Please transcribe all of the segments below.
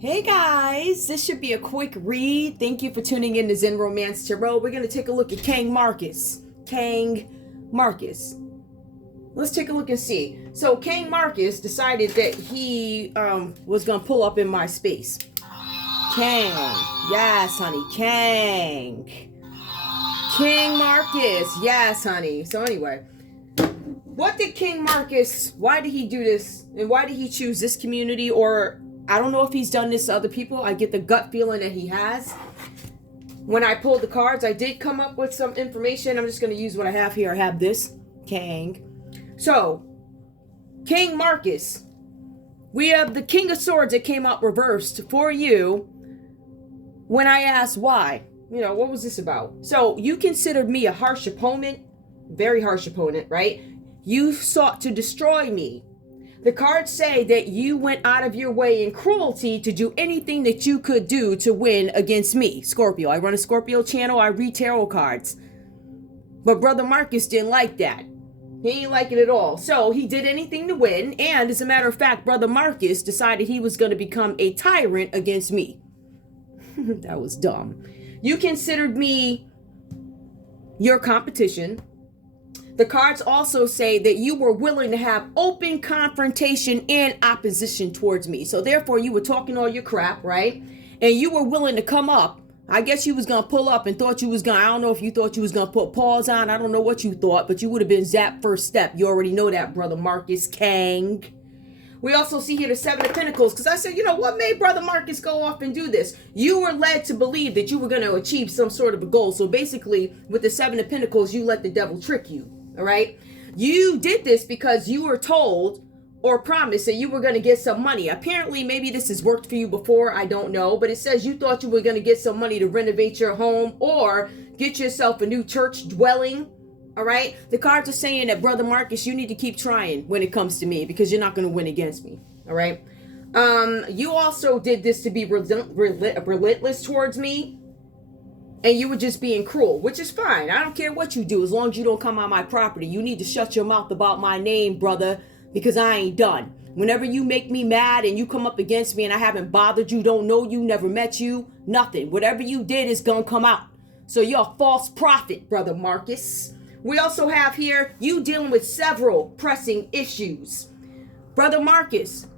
Hey guys, this should be a quick read. Thank you for tuning in to Zen Romance Tarot. We're going to take a look at KANG MARRR. KANG MARRR. Let's take a look and see. So KANG MARRR decided that he was going to pull up in my space. KANG. Yes, honey. KANG. KANG MARRR. Yes, honey. So anyway, what did KANG MARRR, why did he do this? And why did he choose this community? Or I don't know if he's done this to other people. I get the gut feeling that he has. When I pulled the cards, I did come up with some information. I'm just going to use what I have here. I have this, KANG. So, KANG MARRR. We have the King of Swords that came out reversed for you when I asked why. You know, what was this about? So, you considered me a harsh opponent. Very harsh opponent, right? You sought to destroy me. The cards say that you went out of your way in cruelty to do anything that you could do to win against me, Scorpio. I run a Scorpio channel. I read tarot cards. But Brother Marcus didn't like that. He didn't like it at all. So he did anything to win. And as a matter of fact, Brother Marcus decided he was going to become a tyrant against me. That was dumb. You considered me your competition. The cards also say that you were willing to have open confrontation and opposition towards me. So therefore, you were talking all your crap, right? And you were willing to come up. I guess you was going to pull up and thought you was going to, I don't know if you thought you was going to put paws on. I don't know what you thought, but you would have been zapped first step. You already know that, Brother Marcus KANG. We also see here the Seven of Pentacles, because I said, you know, what made Brother Marcus go off and do this? You were led to believe that you were going to achieve some sort of a goal. So basically, with the Seven of Pentacles, you let the devil trick you. All right. You did this because you were told or promised that you were going to get some money. Apparently, maybe this has worked for you before. I don't know. But it says you thought you were going to get some money to renovate your home or get yourself a new church dwelling. All right. The cards are saying that, Brother Marcus, you need to keep trying when it comes to me because you're not going to win against me. All right. You also did this to be relentless towards me. And you were just being cruel, which is fine. I don't care what you do as long as you don't come on my property. You need to shut your mouth about my name, brother, because I ain't done. Whenever you make me mad and you come up against me and I haven't bothered you, don't know you, never met you, nothing. Whatever you did is going to come out. So you're a false prophet, Brother Marcus. We also have here you dealing with several pressing issues. Brother Marcus,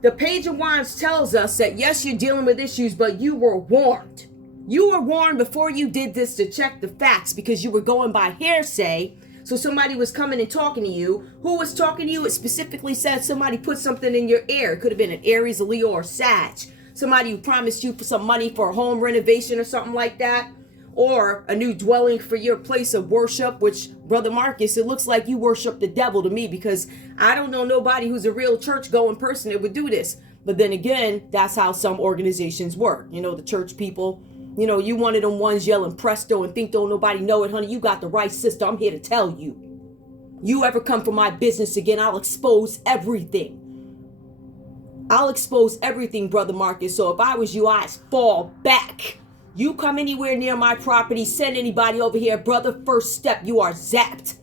the Page of Wands tells us that yes, you're dealing with issues, but you were warned. You were warned before you did this to check the facts because you were going by hearsay. So somebody was coming and talking to you. Who was talking to you? It specifically said somebody put something in your ear. It could have been an Aries, a Leo, or Sag. Somebody who promised you for some money for a home renovation or something like that. Or a new dwelling for your place of worship, which, Brother Marcus, it looks like you worship the devil to me because I don't know nobody who's a real church-going person that would do this. But then again, that's how some organizations work. You know, the church people. You know, you one of them ones yelling presto and think don't nobody know it, honey. You got the right sister. I'm here to tell you. You ever come for my business again, I'll expose everything. I'll expose everything, Brother Marcus. So if I was you, I'd fall back. You come anywhere near my property, send anybody over here, brother, first step, you are zapped.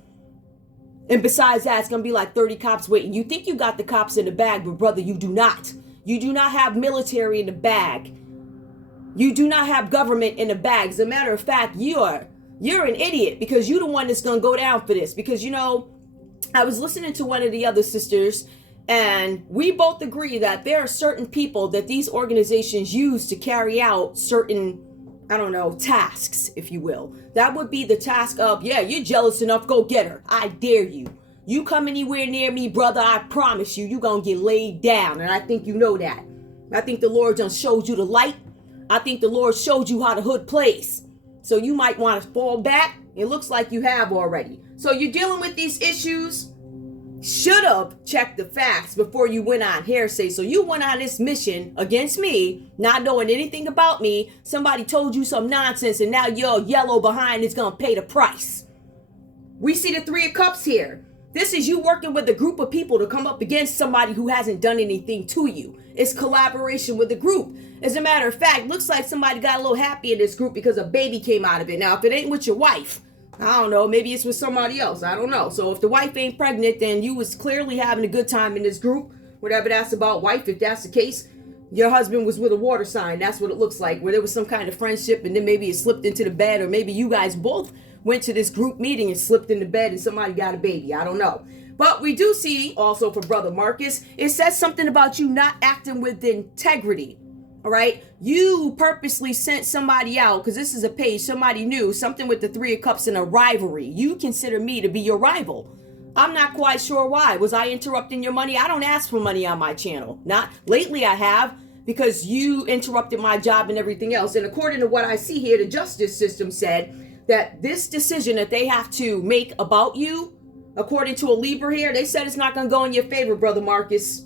And besides that, it's going to be like 30 cops waiting. You think you got the cops in the bag, but brother, you do not. You do not have military in the bag. You do not have government in the bag. As a matter of fact, you're an idiot because you're the one that's going to go down for this. Because, you know, I was listening to one of the other sisters and we both agree that there are certain people that these organizations use to carry out certain, I don't know, tasks, if you will. That would be the task of, yeah, you're jealous enough, go get her. I dare you. You come anywhere near me, brother, I promise you, you're going to get laid down. And I think you know that. I think the Lord just showed you the light. I think the Lord showed you how the hood plays. So you might want to fall back. It looks like you have already. So you're dealing with these issues. Should have checked the facts before you went on hearsay. So you went on this mission against me, not knowing anything about me. Somebody told you some nonsense and now your yellow behind is going to pay the price. We see the Three of Cups here. This is you working with a group of people to come up against somebody who hasn't done anything to you. It's collaboration with the group. As a matter of fact, looks like somebody got a little happy in this group because a baby came out of it. Now, if it ain't with your wife, I don't know, maybe it's with somebody else. I don't know. So if the wife ain't pregnant, then you was clearly having a good time in this group. Whatever that's about, wife, if that's the case, your husband was with a water sign. That's what it looks like, where there was some kind of friendship, and then maybe it slipped into the bed, or maybe you guys both went to this group meeting and slipped in the bed and somebody got a baby. I don't know. But we do see also for Brother Marcus, it says something about you not acting with integrity. All right. You purposely sent somebody out, because this is a page, somebody new, something with the Three of Cups and a rivalry. You consider me to be your rival. I'm not quite sure why. Was I interrupting your money? I don't ask for money on my channel. Not lately I have, because you interrupted my job and everything else. And according to what I see here, the justice system said that this decision that they have to make about you, according to a Libra here, they said it's not going to go in your favor, Brother Marcus.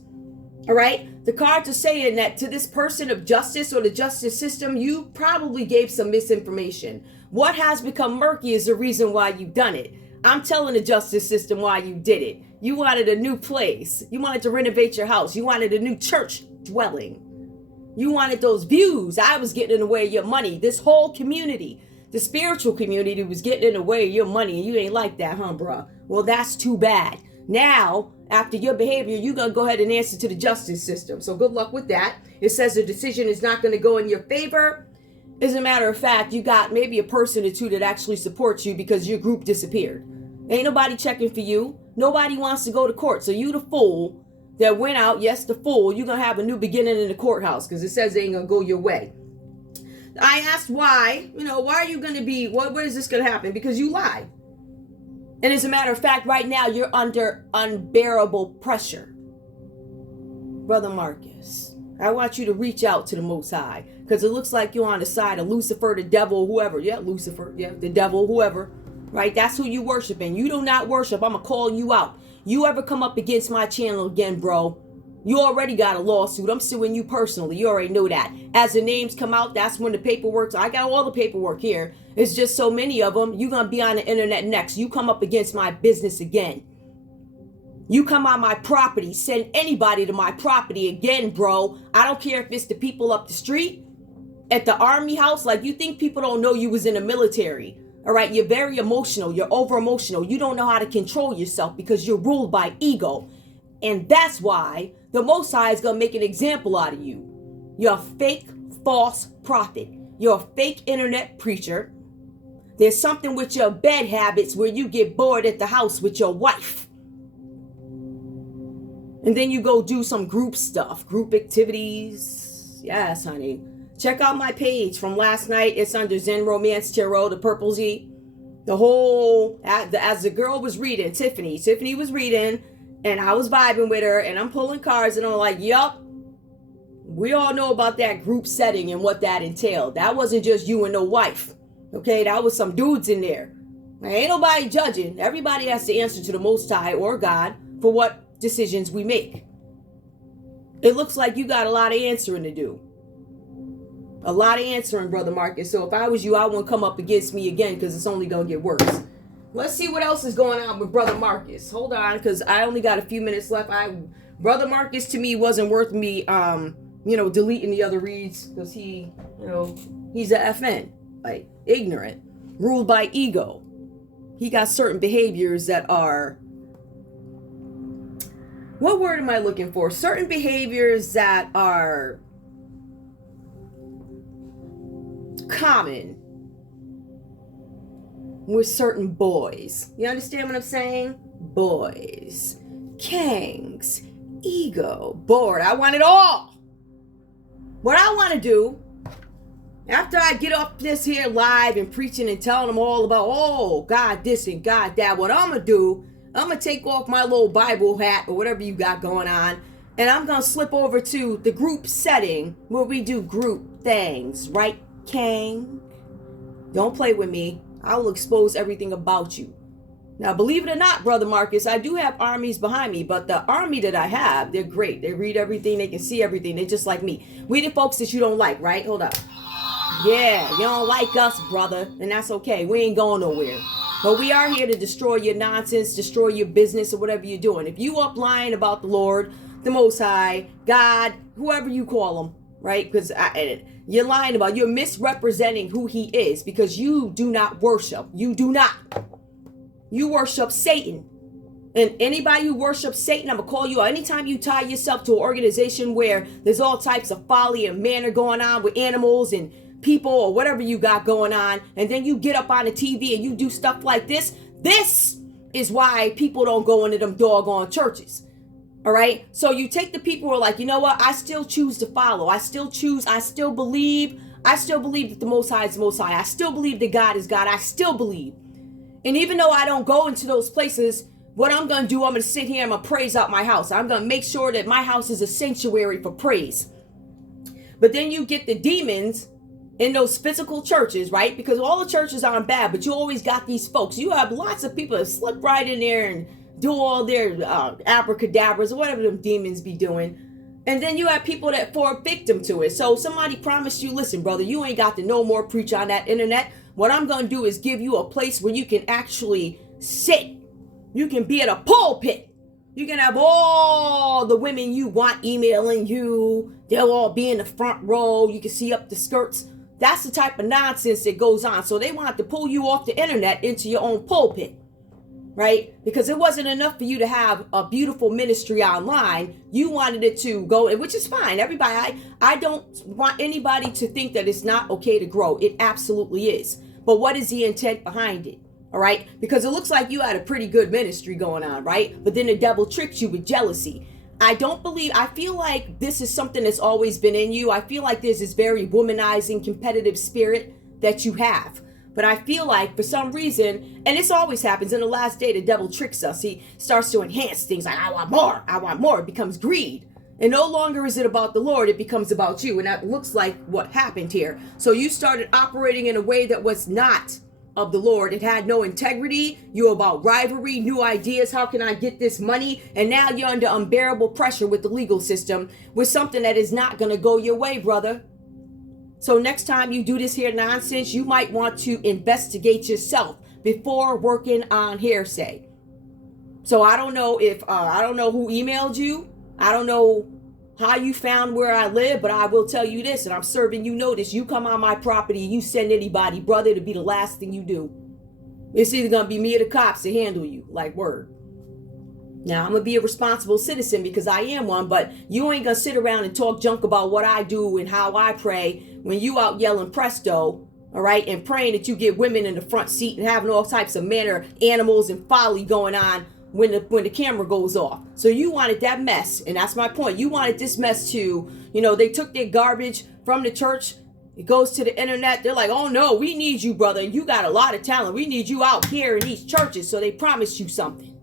All right. The cards are saying that to this person of justice or the justice system, you probably gave some misinformation. What has become murky is the reason why you've done it. I'm telling the justice system why you did it. You wanted a new place. You wanted to renovate your house. You wanted a new church dwelling. You wanted those views. I was getting in the way of your money. This whole community, the spiritual community, was getting in the way of your money. And you ain't like that, huh, bruh? Well, that's too bad. Now, after your behavior, you're going to go ahead and answer to the justice system. So good luck with that. It says the decision is not going to go in your favor. As a matter of fact, you got maybe a person or two that actually supports you because your group disappeared. Ain't nobody checking for you. Nobody wants to go to court. So you the fool that went out. Yes, the fool. You're going to have a new beginning in the courthouse because it says it ain't going to go your way. I asked why, why are you going to be, what is this going to happen? Because you lied. And as a matter of fact, right now, you're under unbearable pressure. Brother Marcus, I want you to reach out to the Most High, because it looks like you're on the side of Lucifer, the devil, whoever. Yeah, Lucifer. Yeah, the devil, whoever. Right? That's who you worshiping. You do not worship. I'm going to call you out. You ever come up against my channel again, bro, you already got a lawsuit. I'm suing you personally. You already know that. As the names come out, that's when the paperwork. I got all the paperwork here. It's just so many of them. You're going to be on the internet next. You come up against my business again. You come on my property. Send anybody to my property again, bro. I don't care if it's the people up the street, at the army house. Like, you think people don't know you was in the military. All right. You're very emotional. You're over emotional. You don't know how to control yourself because you're ruled by ego. And that's why the Most High is going to make an example out of you. You're a fake, false prophet. You're a fake internet preacher. There's something with your bed habits where you get bored at the house with your wife. And then you go do some group stuff, group activities. Yes, honey. Check out my page from last night. It's under Zen Romance Tarot, the Purple Z. The whole, as the girl was reading, Tiffany was reading, and I was vibing with her, and I'm pulling cards, and I'm like, yup. We all know about that group setting and what that entailed. That wasn't just you and no wife. Okay, that was some dudes in there. Now, ain't nobody judging. Everybody has to answer to the Most High or God for what decisions we make. It looks like you got a lot of answering to do. A lot of answering, Brother Marcus. So if I was you, I wouldn't come up against me again, because it's only going to get worse. Let's see what else is going on with Brother Marcus. Hold on, because I only got a few minutes left. Brother Marcus, to me, wasn't worth me, deleting the other reads, because he's a FN. Like, ignorant, ruled by ego. He got certain behaviors that are, what word am I looking for? Certain behaviors that are common with certain boys. You understand what I'm saying? Boys, Kangs, ego, bored. I want it all. What I want to do, after I get off this here live and preaching and telling them all about, oh, God this and God that, what I'm going to do, I'm going to take off my little Bible hat or whatever you got going on, and I'm going to slip over to the group setting where we do group things, right, Kang? Don't play with me. I will expose everything about you. Now, believe it or not, Brother Marcus, I do have armies behind me, but the army that I have, they're great. They read everything. They can see everything. They're just like me. We the folks that you don't like, right? Hold up. Yeah, you don't like us, brother, and that's okay. We ain't going nowhere. But we are here to destroy your nonsense, destroy your business, or whatever you're doing. If you up lying about the Lord, the Most High, God, whoever you call him, right? Because you're lying about, you're misrepresenting who he is, because you do not worship. You do not. You worship Satan. And anybody who worships Satan, I'm going to call you out. Anytime you tie yourself to an organization where there's all types of folly and manner going on with animals and people or whatever you got going on, and then you get up on the TV and you do stuff like this is why people don't go into them doggone churches. All right. So you take the people who are like, you know what? I still choose to follow. I still believe that the Most High is the Most High. I still believe that God is God. I still believe. And even though I don't go into those places, what I'm going to do, I'm going to sit here and I'm going to praise out my house. I'm going to make sure that my house is a sanctuary for praise. But then you get the demons in those physical churches, right? Because all the churches aren't bad, but you always got these folks. You have lots of people that slip right in there and do all their abracadabras or whatever them demons be doing. And then you have people that fall victim to it. So somebody promised you, listen, brother, you ain't got to no more preach on that internet. What I'm going to do is give you a place where you can actually sit. You can be at a pulpit. You can have all the women you want emailing you. They'll all be in the front row. You can see up the skirts. That's the type of nonsense that goes on. So they want to pull you off the internet into your own pulpit, right? Because it wasn't enough for you to have a beautiful ministry online. You wanted it to go, which is fine. Everybody, I don't want anybody to think that it's not okay to grow. It absolutely is. But what is the intent behind it? All right? Because it looks like you had a pretty good ministry going on, right? But then the devil tricks you with jealousy. I feel like this is something that's always been in you. I feel like there's this very womanizing, competitive spirit that you have. But I feel like for some reason, and this always happens, in the last day, the devil tricks us. He starts to enhance things like, I want more. It becomes greed. And no longer is it about the Lord, it becomes about you. And that looks like what happened here. So you started operating in a way that was not of the Lord. It had no integrity. You were about rivalry, new ideas. How can I get this money? And now you're under unbearable pressure with the legal system with something that is not going to go your way, brother. So next time you do this here nonsense, you might want to investigate yourself before working on hearsay. So I don't know who emailed you. I don't know how you found where I live, but I will tell you this, and I'm serving you notice. You come on my property and you send anybody, brother, to be the last thing you do. It's either going to be me or the cops to handle you, like word. Now, I'm going to be a responsible citizen because I am one, but you ain't going to sit around and talk junk about what I do and how I pray when you out yelling presto, all right, and praying that you get women in the front seat and having all types of manner, animals, and folly going on when the camera goes off. So you wanted that mess, and that's my point. You wanted this mess too. They took their garbage from the church. It goes to the internet. They're like, oh no, we need you, brother. You got a lot of talent. We need you out here in these churches. So they promised you something.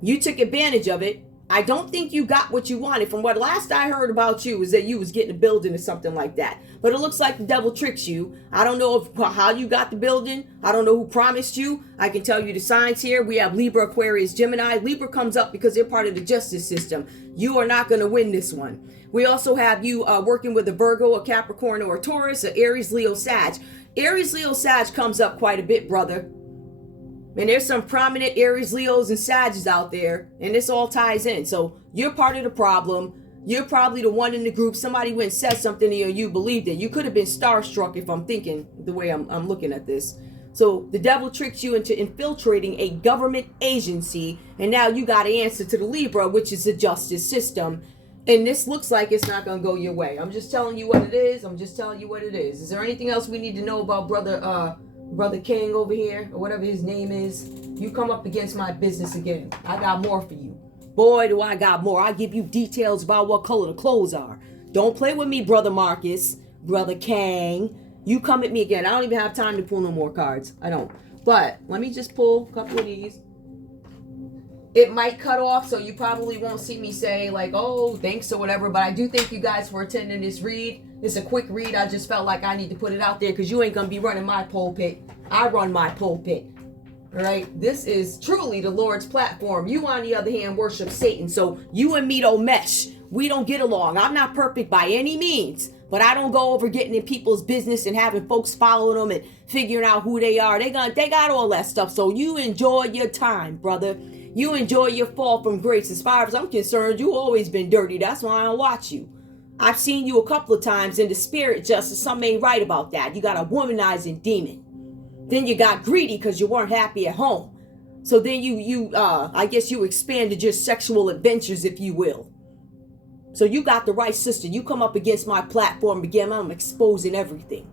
You took advantage of it. I don't think you got what you wanted. From what last I heard about you is that you was getting a building or something like that. But it looks like the devil tricks you. I don't know how you got the building. I don't know who promised you. I can tell you the signs here. We have Libra, Aquarius, Gemini. Libra comes up because they're part of the justice system. You are not going to win this one. We also have you working with a Virgo, a Capricorn, or a Taurus, a Aries, Leo, Sag. Aries, Leo, Sag comes up quite a bit, brother. And there's some prominent Aries, Leos, and Sagittarius out there. And this all ties in. So you're part of the problem. You're probably the one in the group. Somebody went and said something to you and you believed it. You could have been starstruck if I'm thinking the way I'm looking at this. So the devil tricked you into infiltrating a government agency. And now you got to answer to the Libra, which is the justice system. And this looks like it's not going to go your way. I'm just telling you what it is. Is there anything else we need to know about Brother King over here, or whatever his name is? You come up against my business again. I got more for you. Boy, do I got more. I'll give you details about what color the clothes are. Don't play with me, Brother Marcus, Brother Kang. You come at me again. I don't even have time to pull no more cards. I don't. But let me just pull a couple of these. It might cut off, so you probably won't see me say like, oh, thanks or whatever. But I do thank you guys for attending this read. It's a quick read. I just felt like I need to put it out there because you ain't going to be running my pulpit. I run my pulpit. All right? This is truly the Lord's platform. You, on the other hand, worship Satan. So you and me don't mesh. We don't get along. I'm not perfect by any means. But I don't go over getting in people's business and having folks following them and figuring out who they are. They got all that stuff. So you enjoy your time, brother. You enjoy your fall from grace. As far as I'm concerned, you always been dirty. That's why I don't watch you. I've seen you a couple of times in the spirit justice. Something ain't right about that. You got a womanizing demon. Then you got greedy because you weren't happy at home. So then I guess you expanded your sexual adventures, if you will. So you got the right, sister. You come up against my platform again, I'm exposing everything.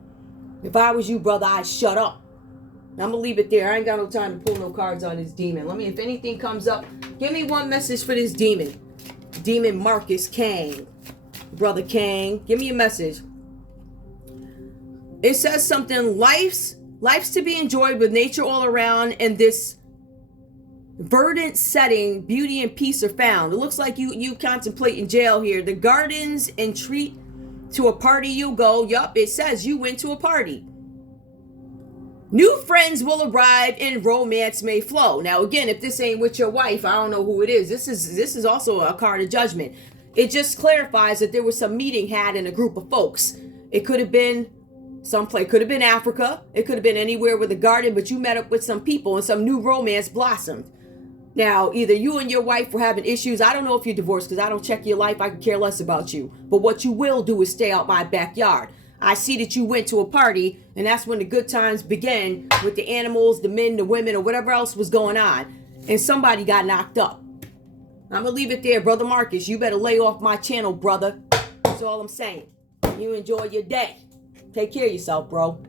If I was you, brother, I'd shut up. I'm going to leave it there. I ain't got no time to pull no cards on this demon. If anything comes up, give me one message for this demon. Demon Marcus Kang. Brother Kang, give me a message. It says something, life's to be enjoyed with nature all around, and this verdant setting, beauty and peace are found. It looks like you contemplate in jail here. The gardens entreat to a party you go. Yup, it says you went to a party. New friends will arrive and romance may flow. Now, again, if this ain't with your wife, I don't know who it is. This is also a card of judgment. It just clarifies that there was some meeting had in a group of folks. It could have been someplace. It could have been Africa. It could have been anywhere with a garden, but you met up with some people and some new romance blossomed. Now, either you and your wife were having issues. I don't know if you're divorced because I don't check your life. I can care less about you. But what you will do is stay out my backyard. I see that you went to a party, and that's when the good times began with the animals, the men, the women, or whatever else was going on. And somebody got knocked up. I'm going to leave it there, Brother Marcus. You better lay off my channel, brother. That's all I'm saying. You enjoy your day. Take care of yourself, bro.